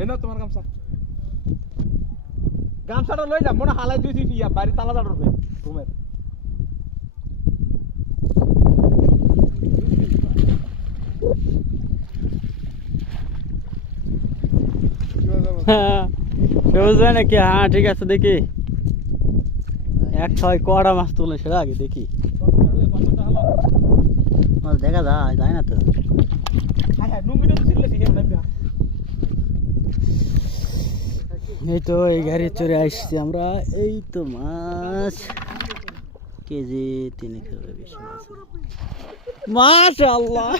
এই না তোমার গামছা গামছাটা লইলাম মনে হালাই দুই ফিয়া বাড়ি তালা দাঁড়াবে রুমের বুঝবে নাকি? হ্যাঁ ঠিক আছে দেখি এক ছয় কড়া মাছ তুলে সেটা আগে দেখি মাছ দেখা যায় না তো এই তো এই গাড়ি চড়ে আসছি আমরা এই তো মাছ কেজি 3 কিলো বেশি মাছ মাশাআল্লাহ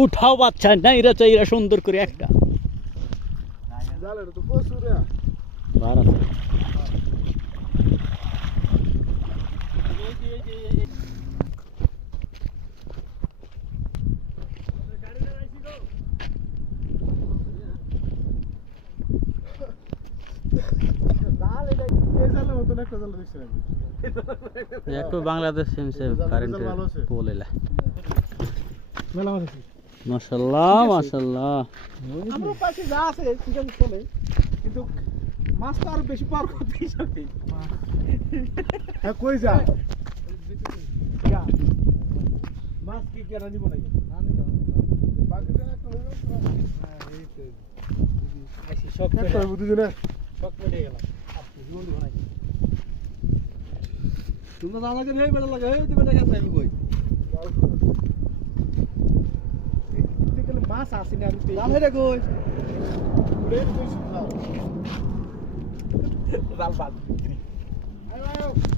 উঠাও বাচ্চা নাই রে চাইরা সুন্দর করে একটা বার আছে একটু বাংলাদেশ কারেন্টের পোল এলা মাশাআল্লাহ মাশাআল্লাহ আমরা পাশে যা আছে ঠিক আছে চলে কিন্তু মাছটা আরো বেশি পার করতে হিসাবে হ্যাঁ কই যা মাছ কি কেন নিব না বাকিটা একটা হলো এই তো আইছি সব করে বুঝুনে সব পড়ে গেল আপনি জীবন দিব নাই তোমরা দাদাকে নেই বেলা লাগে এই দিবে দেখা যাবে কই মাছ আসে না আমি জাল হেরে কই উড়ে কই শুনাও জাল বাদ আয় আয়